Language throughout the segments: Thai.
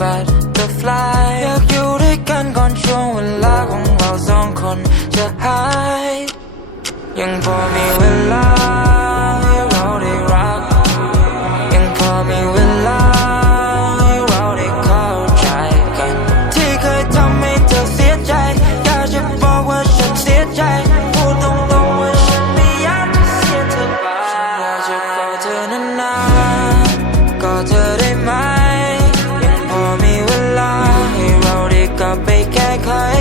Butterfly อยากอยู่ด้วยกันก่อนช่วงเวลาของเราสองคนจะหายยังพอมีเว ไ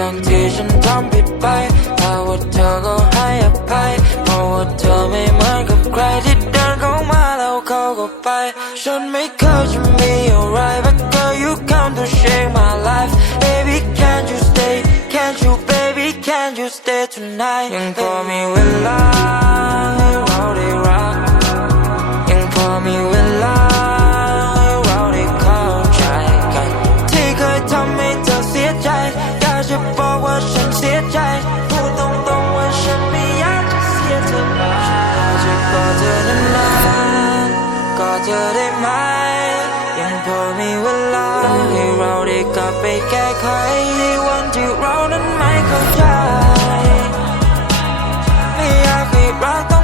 บางทีฉันทำผิดไปแต่ว่าเธอก็ให้อภัยเพราะว่าเธอไม่เหมือนกับใครที่เดินเข้ามาแล้วเขาก็ไปฉันไม่เคยจะมีอะไร but girl you come to shake my life baby can't you stay can't you baby can't you stay tonight ยังพอมีเวลา จะบอกว่าฉันเสียใจ พูดตรงๆว่าฉันไม่อยากจะเสียเธอไปจะกอดเธอนานๆกอดเธอได้ไหม ยังพอมีเวลาให้เราได้กลับไปแก้ไขในวันที่เรานั้นไม่เข้าใจ ไม่อยากให้รัก